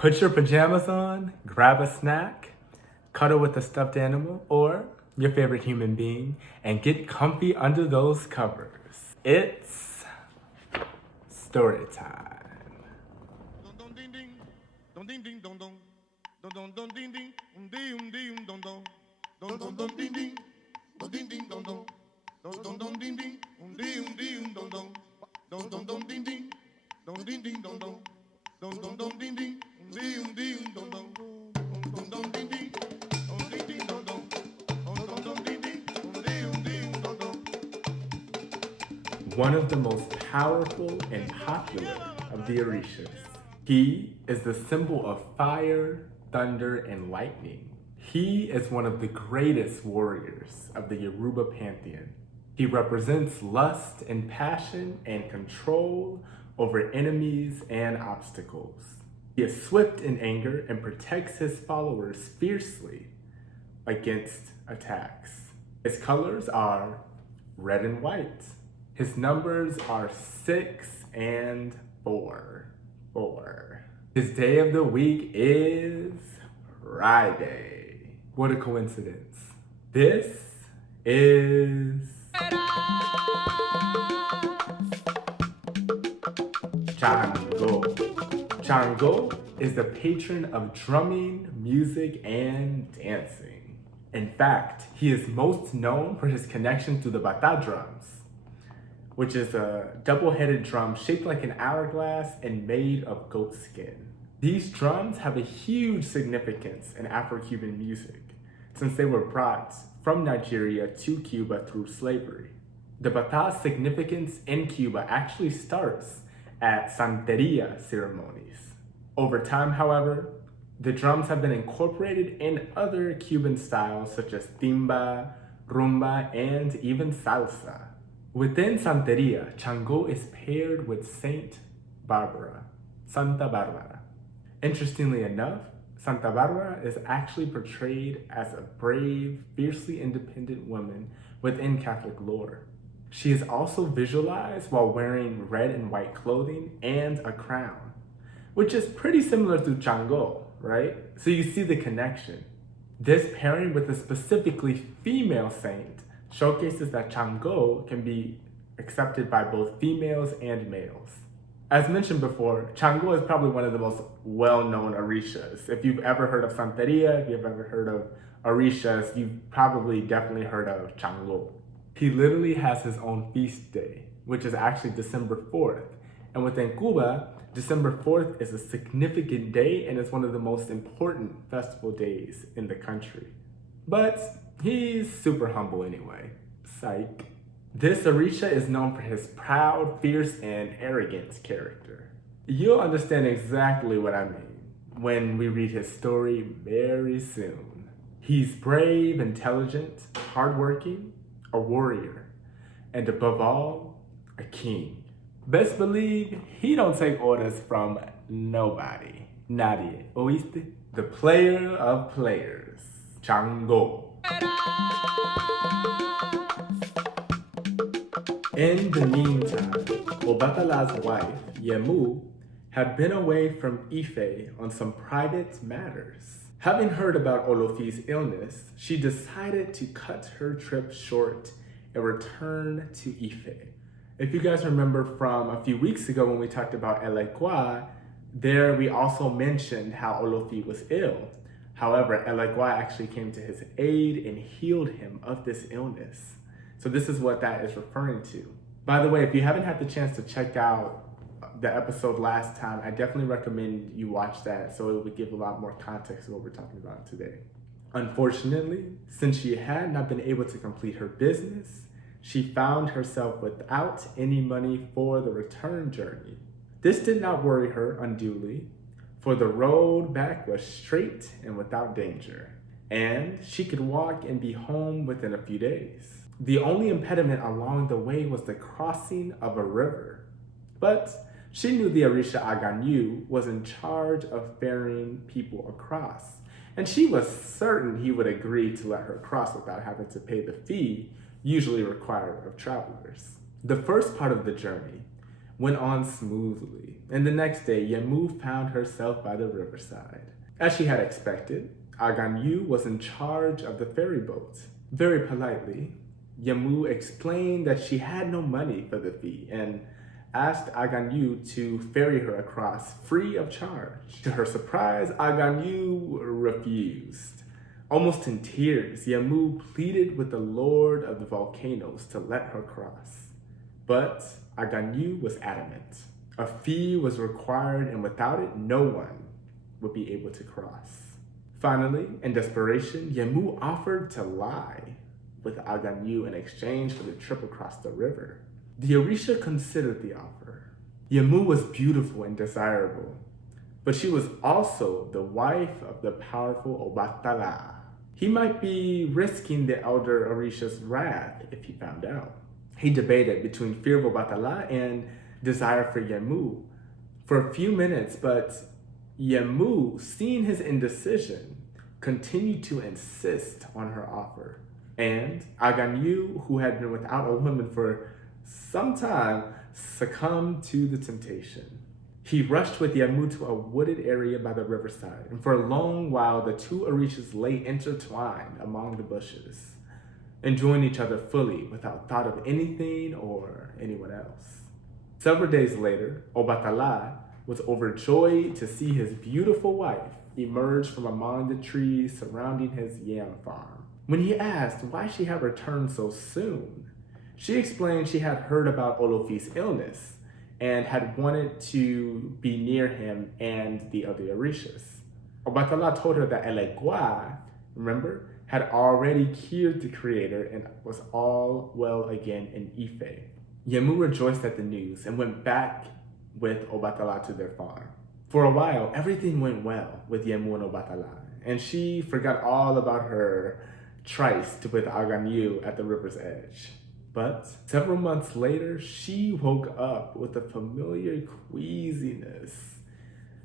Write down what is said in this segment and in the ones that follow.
Put your pajamas on, grab a snack, cuddle with a stuffed animal or your favorite human being, and get comfy under those covers. It's story time. One of the most powerful and popular of the Orishas. He is the symbol of fire, thunder, and lightning. He is one of the greatest warriors of the Yoruba Pantheon. He represents lust and passion and control over enemies and obstacles. He is swift in anger and protects his followers fiercely against attacks. His colors are red and white. His numbers are 6 and 4. His day of the week is Friday. What a coincidence. This is Changó. Changó is the patron of drumming, music, and dancing. In fact, he is most known for his connection to the bata drums, which is a double-headed drum shaped like an hourglass and made of goat skin. These drums have a huge significance in Afro-Cuban music, since they were brought from Nigeria to Cuba through slavery. The bata's significance in Cuba actually starts at Santeria ceremonies. Over time, however, the drums have been incorporated in other Cuban styles such as timba, rumba, and even salsa. Within Santeria, Changó is paired with Santa Barbara. Interestingly enough, Santa Barbara is actually portrayed as a brave, fiercely independent woman within Catholic lore. She is also visualized while wearing red and white clothing and a crown, which is pretty similar to Changó, right? So you see the connection. This pairing with a specifically female saint showcases that Changó can be accepted by both females and males. As mentioned before, Changó is probably one of the most well-known Orishas. If you've ever heard of Santeria, if you've ever heard of Orishas, you've probably definitely heard of Changó. He literally has his own feast day, which is actually December 4th. And within Cuba, December 4th is a significant day and it's one of the most important festival days in the country. But he's super humble anyway. Psych. This Orisha is known for his proud, fierce, and arrogant character. You'll understand exactly what I mean when we read his story very soon. He's brave, intelligent, hardworking, a warrior, and above all, a king. Best believe he don't take orders from nobody. Nadie, oíste? The player of players, Changó. In the meantime, Obatala's wife, Yemu, had been away from Ife on some private matters. Having heard about Olofi's illness, she decided to cut her trip short and return to Ife. If you guys remember from a few weeks ago when we talked about Elekwa, there we also mentioned how Olofi was ill. However, Elekwa actually came to his aid and healed him of this illness. So this is what that is referring to. By the way, if you haven't had the chance to check out the episode last time, I definitely recommend you watch that so it would give a lot more context to what we're talking about today. Unfortunately, since she had not been able to complete her business, she found herself without any money for the return journey. This did not worry her unduly, for the road back was straight and without danger, and she could walk and be home within a few days. The only impediment along the way was the crossing of a river. But she knew the Orisha Aganyu was in charge of ferrying people across, and she was certain he would agree to let her cross without having to pay the fee usually required of travelers. The first part of the journey went on smoothly, and the next day, Yemu found herself by the riverside. As she had expected, Aganyu was in charge of the ferry boat. Very politely, Yemu explained that she had no money for the fee and asked Aganyu to ferry her across free of charge. To her surprise, Aganyu refused. Almost in tears, Yemu pleaded with the Lord of the Volcanoes to let her cross. But Aganyu was adamant. A fee was required, and without it, no one would be able to cross. Finally, in desperation, Yemu offered to lie with Aganyu in exchange for the trip across the river. The Orisha considered the offer. Yemu was beautiful and desirable, but she was also the wife of the powerful Obatala. He might be risking the elder Orisha's wrath if he found out. He debated between fear of Obatala and desire for Yemu for a few minutes, but Yemu, seeing his indecision, continued to insist on her offer. And Aganyu, who had been without a woman for some time, succumbed to the temptation. He rushed with Yemu to a wooded area by the riverside, and for a long while the two Orishas lay intertwined among the bushes, enjoying each other fully without thought of anything or anyone else. Several days later, Obatala was overjoyed to see his beautiful wife emerge from among the trees surrounding his yam farm. When he asked why she had returned so soon, she explained she had heard about Olofi's illness and had wanted to be near him and the other Orishas. Obatala told her that Elegua, remember, had already cured the creator and was all well again in Ife. Yemu rejoiced at the news and went back with Obatala to their farm. For a while, everything went well with Yemu and Obatala, and she forgot all about her tryst with Aganyu at the river's edge. But several months later, she woke up with a familiar queasiness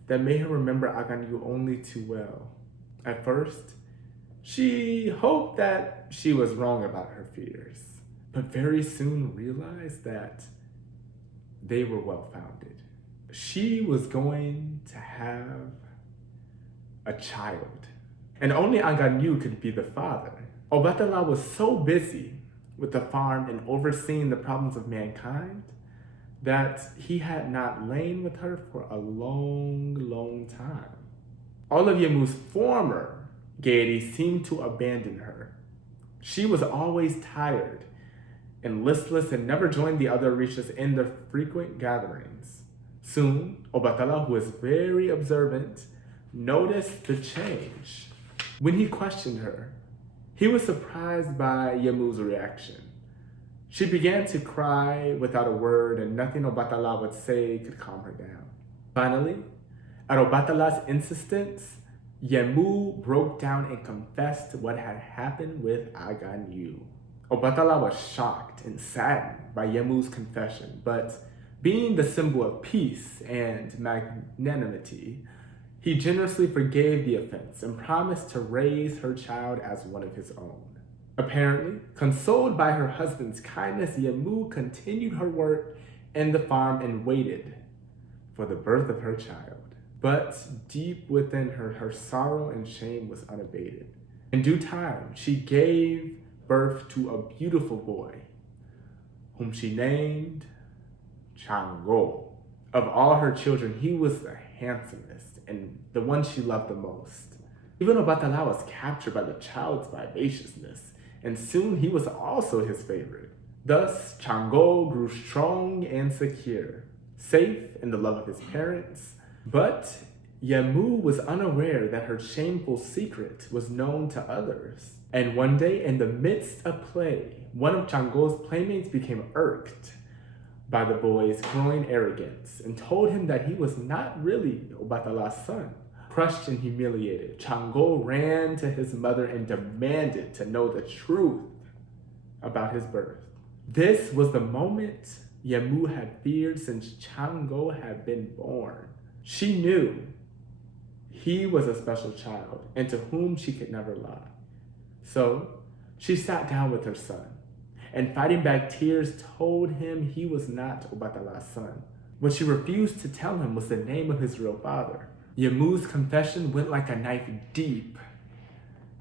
that made her remember Aganyu only too well. At first, she hoped that she was wrong about her fears, but very soon realized that they were well-founded. She was going to have a child, and only Aganyu could be the father. Obatala was so busy with the farm and overseeing the problems of mankind that he had not lain with her for a long time. All of Yemu's former gaiety seemed to abandon her. She was always tired and listless and never joined the other Orishas in their frequent gatherings. Soon, Obatala, who was very observant, noticed the change. When he questioned her, he was surprised by Yemu's reaction. She began to cry without a word, and nothing Obatala would say could calm her down. Finally, at Obatala's insistence, Yemu broke down and confessed what had happened with Aganyu. Obatala was shocked and saddened by Yemu's confession, but being the symbol of peace and magnanimity, he generously forgave the offense and promised to raise her child as one of his own. Apparently, consoled by her husband's kindness, Yemu continued her work in the farm and waited for the birth of her child. But deep within her, her sorrow and shame was unabated. In due time, she gave birth to a beautiful boy, whom she named Changó. Of all her children, he was the handsomest and the one she loved the most. Even Obatala was captured by the child's vivaciousness, and soon he was also his favorite. Thus, Changó grew strong and secure, safe in the love of his parents, but Yemu was unaware that her shameful secret was known to others. And one day, in the midst of play, one of Changó's playmates became irked by the boy's growing arrogance and told him that he was not really Obatala's son. Crushed and humiliated, Changó ran to his mother and demanded to know the truth about his birth. This was the moment Yemu had feared since Changó had been born. She knew he was a special child and to whom she could never lie. So she sat down with her son and, fighting back tears, told him he was not Obatala's son. What she refused to tell him was the name of his real father. Yemú's confession went like a knife deep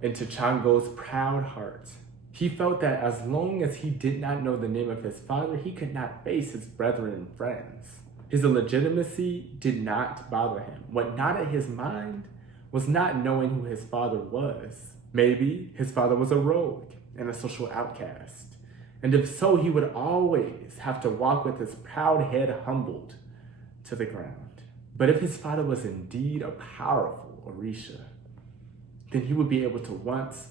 into Changó's proud heart. He felt that as long as he did not know the name of his father, he could not face his brethren and friends. His illegitimacy did not bother him. What gnawed at his mind was not knowing who his father was. Maybe his father was a rogue and a social outcast. And if so, he would always have to walk with his proud head humbled to the ground. But if his father was indeed a powerful Orisha, then he would be able to once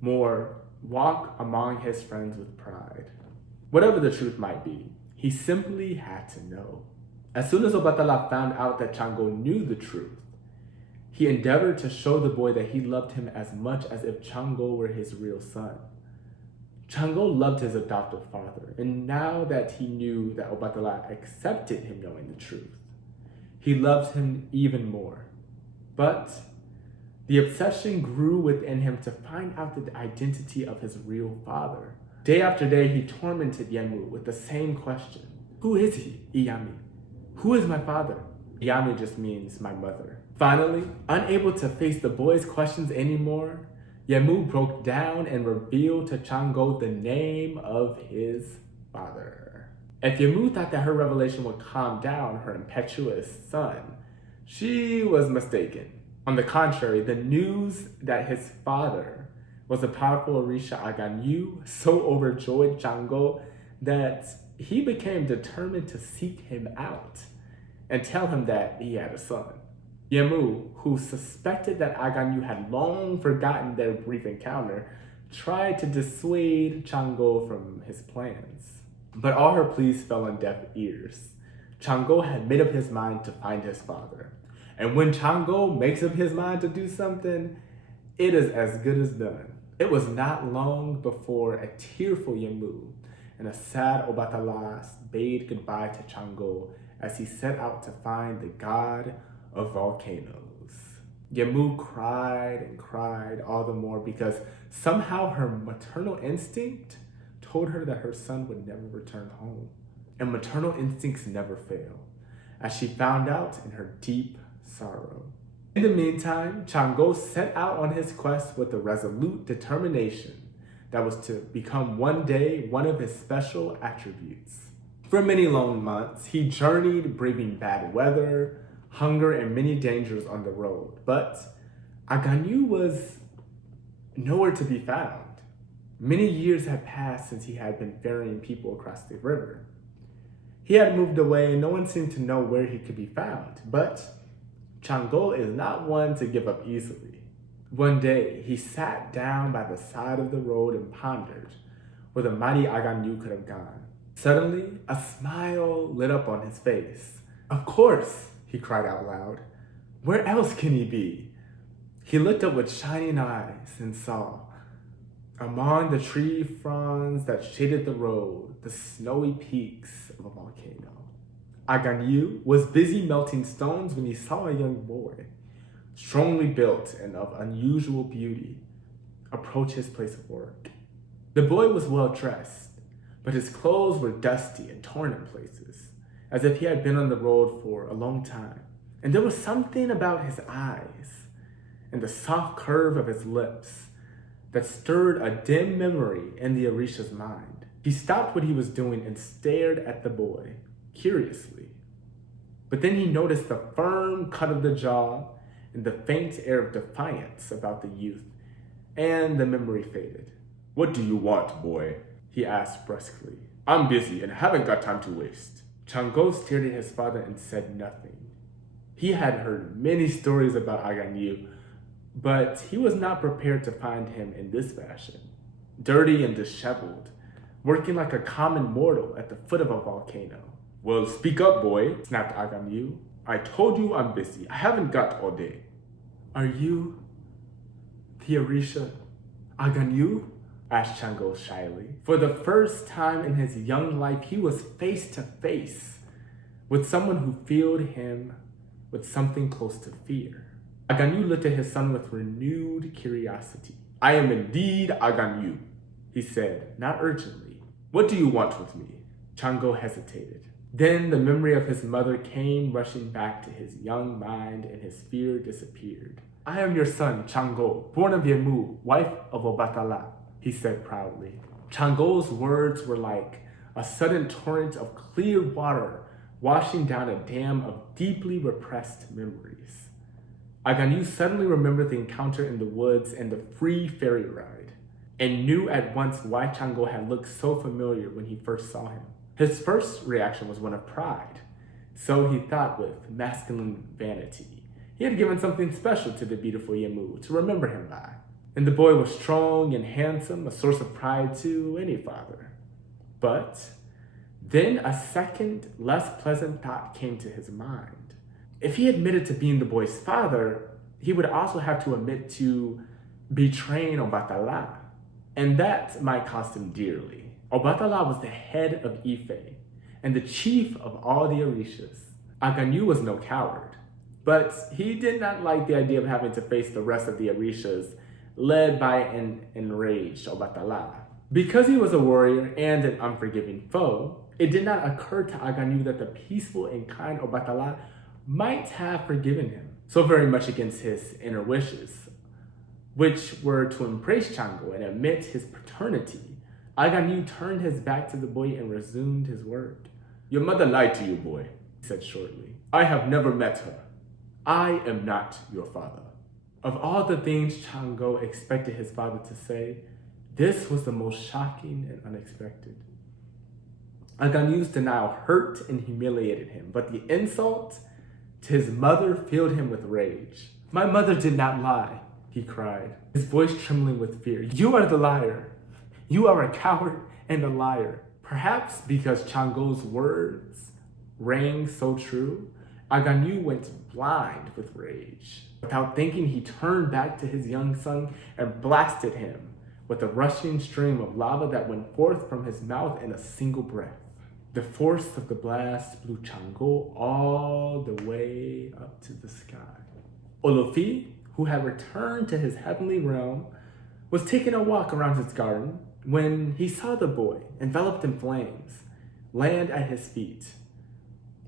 more walk among his friends with pride. Whatever the truth might be, he simply had to know. As soon as Obatala found out that Changó knew the truth, he endeavored to show the boy that he loved him as much as if Changó were his real son. Changó loved his adoptive father, and now that he knew that Obatala accepted him knowing the truth, he loved him even more. But the obsession grew within him to find out the identity of his real father. Day after day, he tormented Yemú with the same question. Who is he, Iyami? Who is my father? Iyami just means my mother. Finally, unable to face the boy's questions anymore, Yemú broke down and revealed to Changó the name of his father. If Yemú thought that her revelation would calm down her impetuous son, she was mistaken. On the contrary, the news that his father was a powerful Orisha Aganyu so overjoyed Changó that he became determined to seek him out and tell him that he had a son. Yemú, who suspected that Aganyu had long forgotten their brief encounter, tried to dissuade Changó from his plans. But all her pleas fell on deaf ears. Changó had made up his mind to find his father. And when Changó makes up his mind to do something, it is as good as done. It was not long before a tearful Yemú and a sad Obatala bade goodbye to Changó as he set out to find the god of volcanoes. Yemú cried and cried all the more because somehow her maternal instinct told her that her son would never return home. And maternal instincts never fail, as she found out in her deep sorrow. In the meantime, Changó set out on his quest with a resolute determination that was to become one day one of his special attributes. For many long months, he journeyed braving bad weather, hunger, and many dangers on the road. But Aganyu was nowhere to be found. Many years had passed since he had been ferrying people across the river. He had moved away and no one seemed to know where he could be found. But Changó is not one to give up easily. One day, he sat down by the side of the road and pondered where the mighty Aganyu could have gone. Suddenly, a smile lit up on his face. Of course, he cried out loud. Where else can he be? He looked up with shining eyes and saw, among the tree fronds that shaded the road, the snowy peaks of a volcano. Aganyu was busy melting stones when he saw a young boy, strongly built and of unusual beauty, approach his place of work. The boy was well dressed, but his clothes were dusty and torn in places, as if he had been on the road for a long time. And there was something about his eyes and the soft curve of his lips that stirred a dim memory in the Orisha's mind. He stopped what he was doing and stared at the boy, curiously. But then he noticed the firm cut of the jaw and the faint air of defiance about the youth, and the memory faded. What do you want, boy? He asked brusquely. I'm busy and haven't got time to waste. Changó stared at his father and said nothing. He had heard many stories about Aganyu, but he was not prepared to find him in this fashion, dirty and disheveled, working like a common mortal at the foot of a volcano. Well, speak up, boy, snapped Aganyu. I told you I'm busy. I haven't got all day. Are you the Orisha Aganyu? Asked Changó shyly. For the first time in his young life, he was face to face with someone who filled him with something close to fear. Aganyu looked at his son with renewed curiosity. I am indeed Aganyu, he said, not urgently. What do you want with me? Changó hesitated. Then the memory of his mother came rushing back to his young mind, and his fear disappeared. "I am your son, Changó, born of Yemu, wife of Obatala," he said proudly. Changó's words were like a sudden torrent of clear water washing down a dam of deeply repressed memories. Aganyu suddenly remembered the encounter in the woods and the free ferry ride, and knew at once why Changó had looked so familiar when he first saw him. His first reaction was one of pride. So he thought with masculine vanity. He had given something special to the beautiful Yemu to remember him by. And the boy was strong and handsome, a source of pride to any father. But then a second, less pleasant thought came to his mind. If he admitted to being the boy's father, he would also have to admit to betraying Obatala. And that might cost him dearly. Obatala was the head of Ife and the chief of all the Orishas. Aganyu was no coward, but he did not like the idea of having to face the rest of the Orishas led by an enraged Obatala. Because he was a warrior and an unforgiving foe, it did not occur to Aganyu that the peaceful and kind Obatala might have forgiven him, so very much against his inner wishes, which were to embrace Changó and admit his paternity. Aganyu turned his back to the boy and resumed his word. "Your mother lied to you, boy," he said shortly. "I have never met her. I am not your father." Of all the things Changó expected his father to say, this was the most shocking and unexpected. Aganyu's denial hurt and humiliated him, but the insult to his mother filled him with rage. "My mother did not lie," he cried, his voice trembling with fear. "You are the liar. You are a coward and a liar." Perhaps because Changó's words rang so true, Aganyu went blind with rage. Without thinking, he turned back to his young son and blasted him with a rushing stream of lava that went forth from his mouth in a single breath. The force of the blast blew Changó all the way up to the sky. Olofi, who had returned to his heavenly realm, was taking a walk around his garden when he saw the boy, enveloped in flames, land at his feet.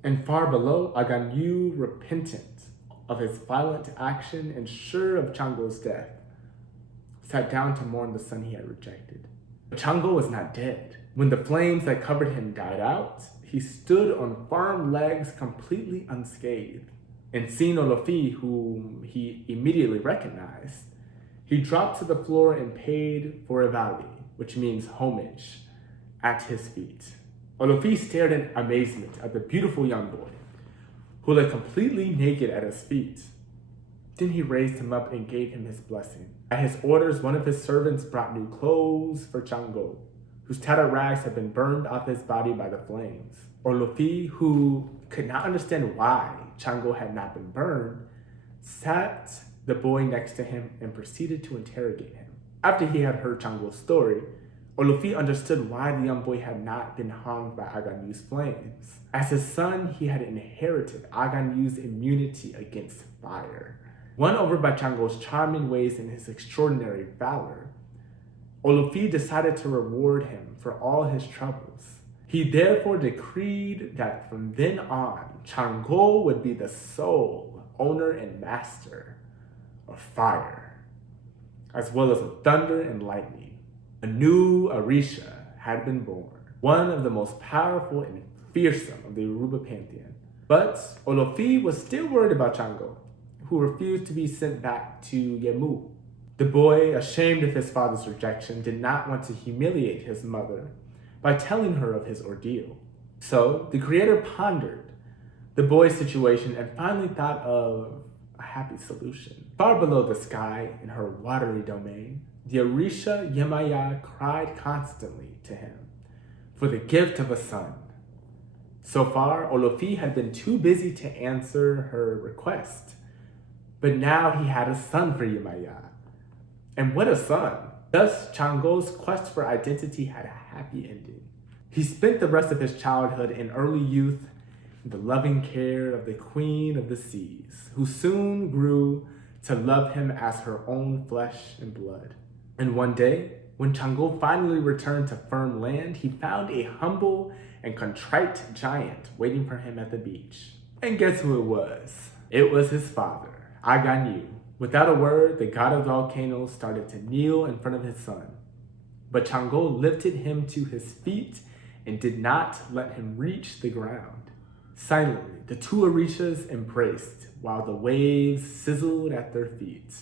And far below, Aganyu, repentant of his violent action and sure of Changó's death, sat down to mourn the son he had rejected. But Changó was not dead. When the flames that covered him died out, he stood on firm legs, completely unscathed. And seeing Olofi, whom he immediately recognized, he dropped to the floor and paid for Evali, which means homage, at his feet. Olofi stared in amazement at the beautiful young boy, who lay completely naked at his feet. Then he raised him up and gave him his blessing. At his orders, one of his servants brought new clothes for Changó, whose tattered rags had been burned off his body by the flames. Olofi, who could not understand why Changó had not been burned, sat the boy next to him and proceeded to interrogate him. After he had heard Changó's story, Olofi understood why the young boy had not been harmed by Aganyu's flames. As his son, he had inherited Aganyu's immunity against fire. Won over by Changó's charming ways and his extraordinary valor, Olofi decided to reward him for all his troubles. He therefore decreed that from then on, Changó would be the sole owner and master of fire, as well as of thunder and lightning. A new Orisha had been born, one of the most powerful and fearsome of the Yoruba Pantheon. But Olofi was still worried about Changó, who refused to be sent back to Yemu. The boy, ashamed of his father's rejection, did not want to humiliate his mother by telling her of his ordeal. So the creator pondered the boy's situation and finally thought of a happy solution. Far below the sky, in her watery domain, the Orisha Yemaya cried constantly to him for the gift of a son. So far, Olofi had been too busy to answer her request, but now he had a son for Yemaya. And what a son! Thus, Changó's quest for identity had a happy ending. He spent the rest of his childhood and early youth in the loving care of the Queen of the Seas, who soon grew to love him as her own flesh and blood. And one day, when Changó finally returned to firm land, he found a humble and contrite giant waiting for him at the beach. And guess who it was? It was his father, Aganyu. Without a word, the god of volcanoes started to kneel in front of his son. But Changó lifted him to his feet and did not let him reach the ground. Silently, the two Orishas embraced while the waves sizzled at their feet.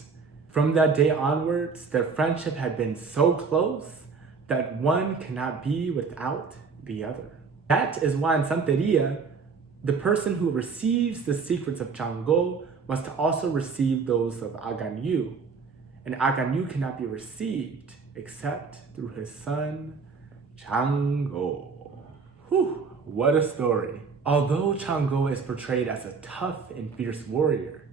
From that day onwards, their friendship had been so close that one cannot be without the other. That is why in Santeria, the person who receives the secrets of Changó must also receive those of Aganyu. And Aganyu cannot be received except through his son, Changó. Whew, what a story. Although Changó is portrayed as a tough and fierce warrior,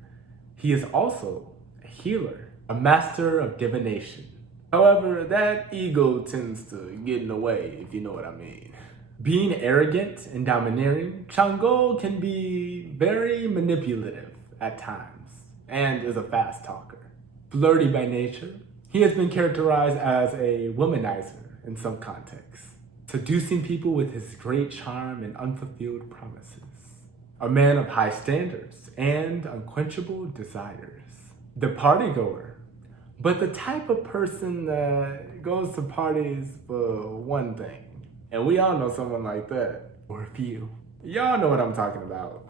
he is also a healer, a master of divination. However, that ego tends to get in the way, if you know what I mean. Being arrogant and domineering, Changó can be very manipulative at times and is a fast talker. Flirty by nature, he has been characterized as a womanizer in some contexts, seducing people with his great charm and unfulfilled promises. A man of high standards and unquenchable desires. The partygoer, but the type of person that goes to parties for one thing. And we all know someone like that, or a few. Y'all know what I'm talking about.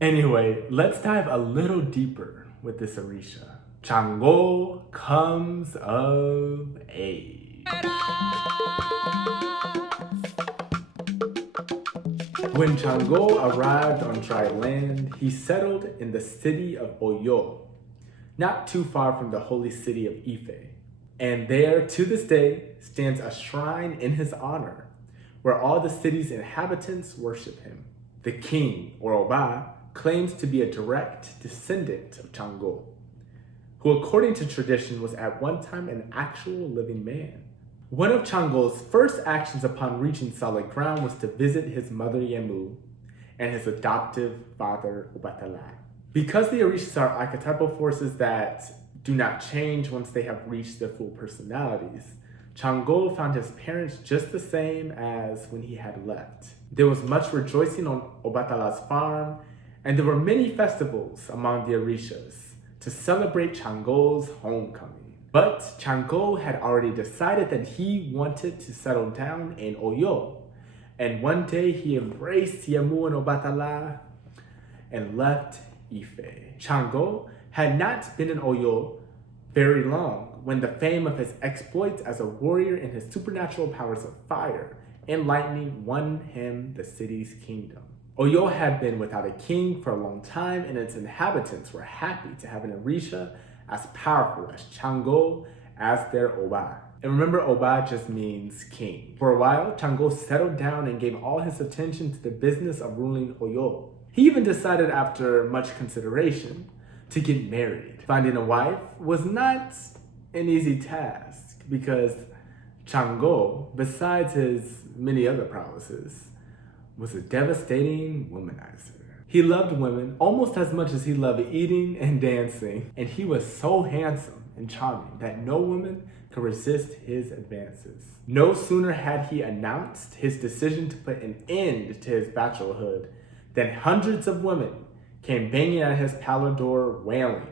Anyway, let's dive a little deeper with this Orisha. Changó comes of age. When Changó arrived on dry land, he settled in the city of Oyo, not too far from the holy city of Ife. And there, to this day, stands a shrine in his honor, where all the city's inhabitants worship him. The king, or Oba, claims to be a direct descendant of Changó, who according to tradition was at one time an actual living man. One of Changó's first actions upon reaching solid ground was to visit his mother Yemu and his adoptive father Obatala. Because the Orishas are archetypal forces that do not change once they have reached their full personalities, Changó found his parents just the same as when he had left. There was much rejoicing on Obatala's farm, and there were many festivals among the Orishas to celebrate Changó's homecoming. But Changó had already decided that he wanted to settle down in Oyo, and one day he embraced Yemu and Obatala and left Ife. Changó had not been in Oyo very long when the fame of his exploits as a warrior and his supernatural powers of fire and lightning won him the city's kingdom. Oyo had been without a king for a long time, and its inhabitants were happy to have an Orisha as powerful as Changó as their Oba. And remember, Oba just means king. For a while, Changó settled down and gave all his attention to the business of ruling Oyo. He even decided, after much consideration, to get married. Finding a wife was not an easy task because Changó, besides his many other prowesses, was a devastating womanizer. He loved women almost as much as he loved eating and dancing, and he was so handsome and charming that no woman could resist his advances. No sooner had he announced his decision to put an end to his bachelorhood than hundreds of women came banging at his palace door wailing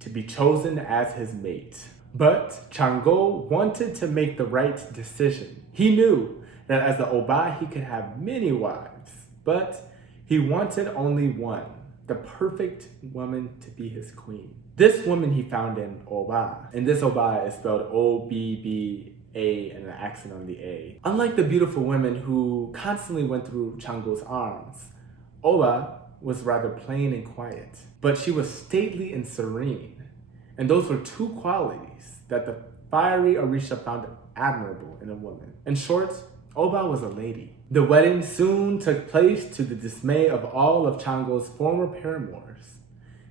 to be chosen as his mate. But Changó wanted to make the right decision. He knew that as the Oba he could have many wives, but he wanted only one, the perfect woman to be his queen. This woman he found in Oba, and this Oba is spelled O-B-B-A and an accent on the A. Unlike the beautiful women who constantly went through Changó's arms, Oba was rather plain and quiet, but she was stately and serene. And those were two qualities that the fiery Orisha found admirable in a woman. In short, Oba was a lady. The wedding soon took place to the dismay of all of Changó's former paramours,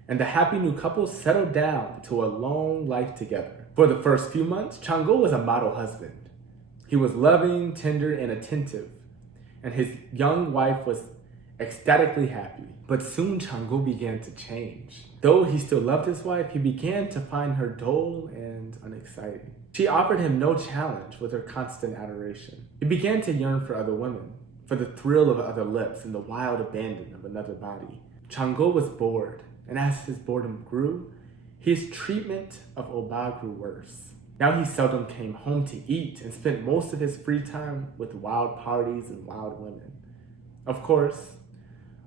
and the happy new couple settled down to a long life together. For the first few months, Changó was a model husband. He was loving, tender, and attentive, and his young wife was ecstatically happy. But soon Changó began to change. Though he still loved his wife, he began to find her dull and unexciting. She offered him no challenge with her constant adoration. He began to yearn for other women, for the thrill of other lips and the wild abandon of another body. Changó was bored, and as his boredom grew, his treatment of Oba grew worse. Now he seldom came home to eat and spent most of his free time with wild parties and wild women. Of course,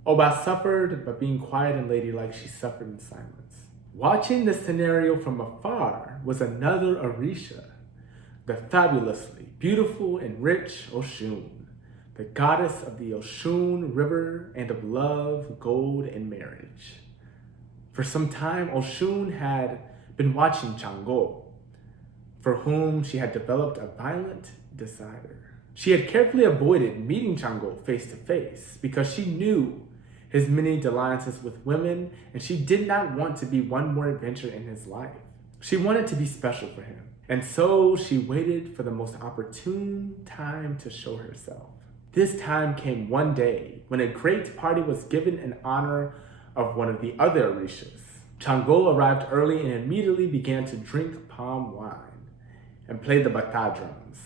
Oba suffered, but being quiet and ladylike, she suffered in silence. Watching this scenario from afar was another Orisha, the fabulously beautiful and rich Oshún, the goddess of the Oshún River and of love, gold, and marriage. For some time, Oshún had been watching Changó, for whom she had developed a violent desire. She had carefully avoided meeting Changó face to face because she knew his many dalliances with women, and she did not want to be one more adventure in his life. She wanted to be special for him, and so she waited for the most opportune time to show herself. This time came one day when a great party was given in honor of one of the other Orishas. Changó arrived early and immediately began to drink palm wine and play the bata drums.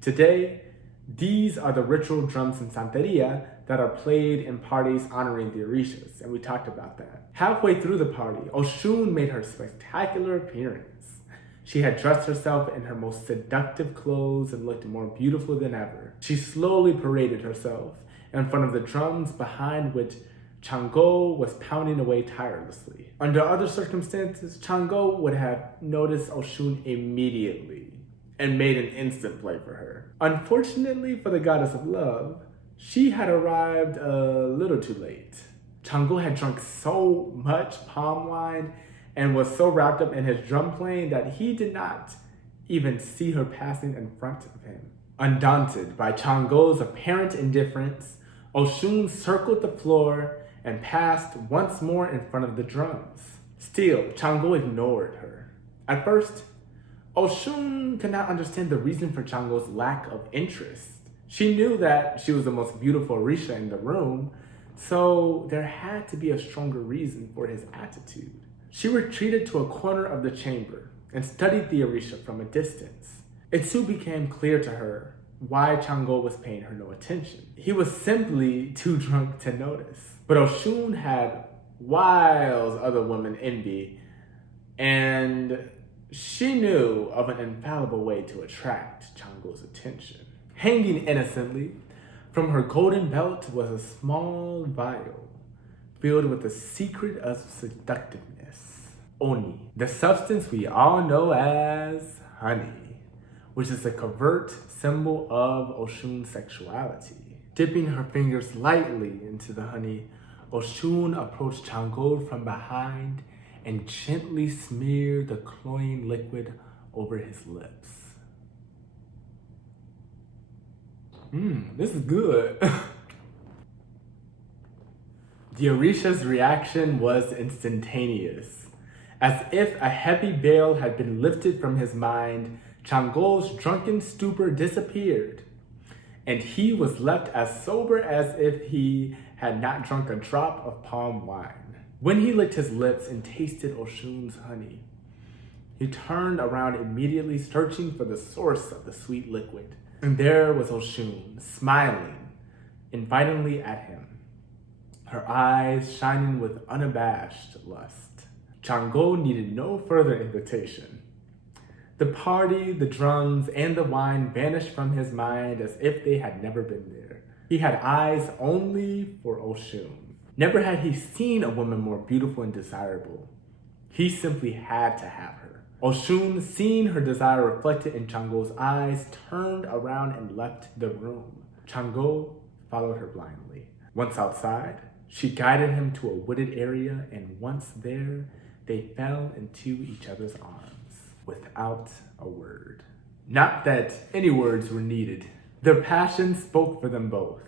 Today, these are the ritual drums in Santeria that are played in parties honoring the Orishas, and we talked about that. Halfway through the party, Oshún made her spectacular appearance. She had dressed herself in her most seductive clothes and looked more beautiful than ever. She slowly paraded herself in front of the drums behind which Changó was pounding away tirelessly. Under other circumstances, Changó would have noticed Oshún immediately and made an instant play for her. Unfortunately for the goddess of love, she had arrived a little too late. Changó had drunk so much palm wine and was so wrapped up in his drum playing that he did not even see her passing in front of him. Undaunted by Changó's apparent indifference, Oshún circled the floor and passed once more in front of the drums. Still, Changó ignored her. At first, Oshún could not understand the reason for Changó's lack of interest. She knew that she was the most beautiful Orisha in the room, so there had to be a stronger reason for his attitude. She retreated to a corner of the chamber and studied the Orisha from a distance. It soon became clear to her why Changó was paying her no attention. He was simply too drunk to notice. But Oshún had wild other women envy, and she knew of an infallible way to attract Changó's attention. Hanging innocently from her golden belt was a small vial filled with the secret of seductiveness, oni, the substance we all know as honey, which is a covert symbol of Oshun's sexuality. Dipping her fingers lightly into the honey, Oshún approached Changó from behind and gently smeared the cloying liquid over his lips. This is good. The Orisha's reaction was instantaneous. As if a heavy veil had been lifted from his mind, Changó's drunken stupor disappeared, and he was left as sober as if he had not drunk a drop of palm wine. When he licked his lips and tasted Oshun's honey, he turned around immediately, searching for the source of the sweet liquid. And there was Oshún, smiling invitingly at him, her eyes shining with unabashed lust. Changó needed no further invitation. The party, the drums, and the wine vanished from his mind as if they had never been there. He had eyes only for Oshún. Never had he seen a woman more beautiful and desirable. He simply had to have her. Oshún, seeing her desire reflected in Changó's eyes, turned around and left the room. Changó followed her blindly. Once outside, she guided him to a wooded area, and once there, they fell into each other's arms without a word. Not that any words were needed. Their passion spoke for them both.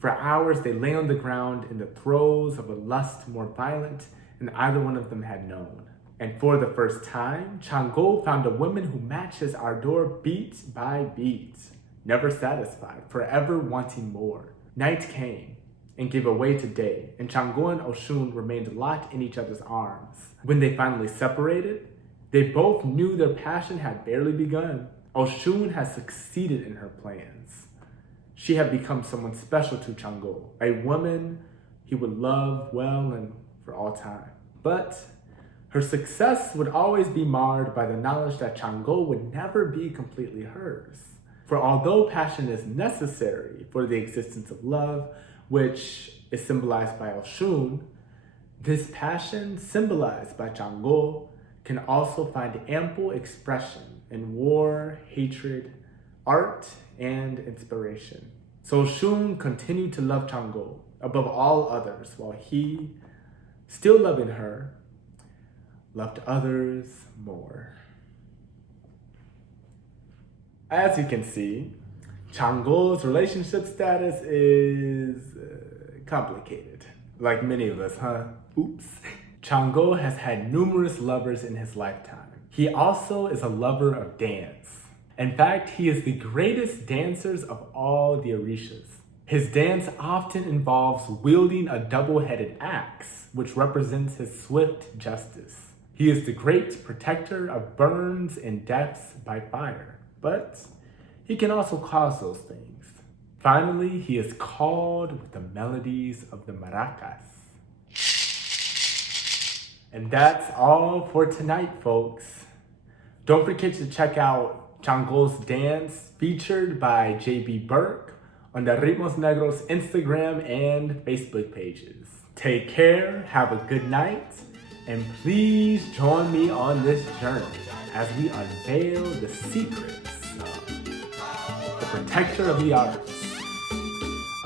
For hours, they lay on the ground in the throes of a lust more violent than either one of them had known. And for the first time, Changó found a woman who matched his ardor beat by beat, never satisfied, forever wanting more. Night came, and gave away to day, and Changó and Oshún remained locked in each other's arms. When they finally separated, they both knew their passion had barely begun. Oshún had succeeded in her plans. She had become someone special to Changó, a woman he would love well and for all time. But her success would always be marred by the knowledge that Changó would never be completely hers. For although passion is necessary for the existence of love, which is symbolized by Oshún, this passion, symbolized by Changó, can also find ample expression in war, hatred, art, and inspiration. So Oshún continued to love Changó above all others, while he, still loving her, loved others more. As you can see, Changó's relationship status is complicated. Like many of us, huh? Oops. Changó has had numerous lovers in his lifetime. He also is a lover of dance. In fact, he is the greatest dancers of all the Orishas. His dance often involves wielding a double-headed axe, which represents his swift justice. He is the great protector of burns and deaths by fire, but he can also cause those things. Finally, he is called with the melodies of the maracas. And that's all for tonight, folks. Don't forget to check out Changó's dance featured by JB Burke on the Ritmos Negros Instagram and Facebook pages. Take care, have a good night, and please join me on this journey as we unveil the secrets of the protector of the arts,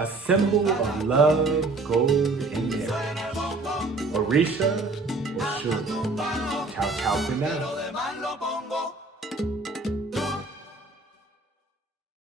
a symbol of love, gold, and merit, Orisha Oshún. Ciao, ciao for now.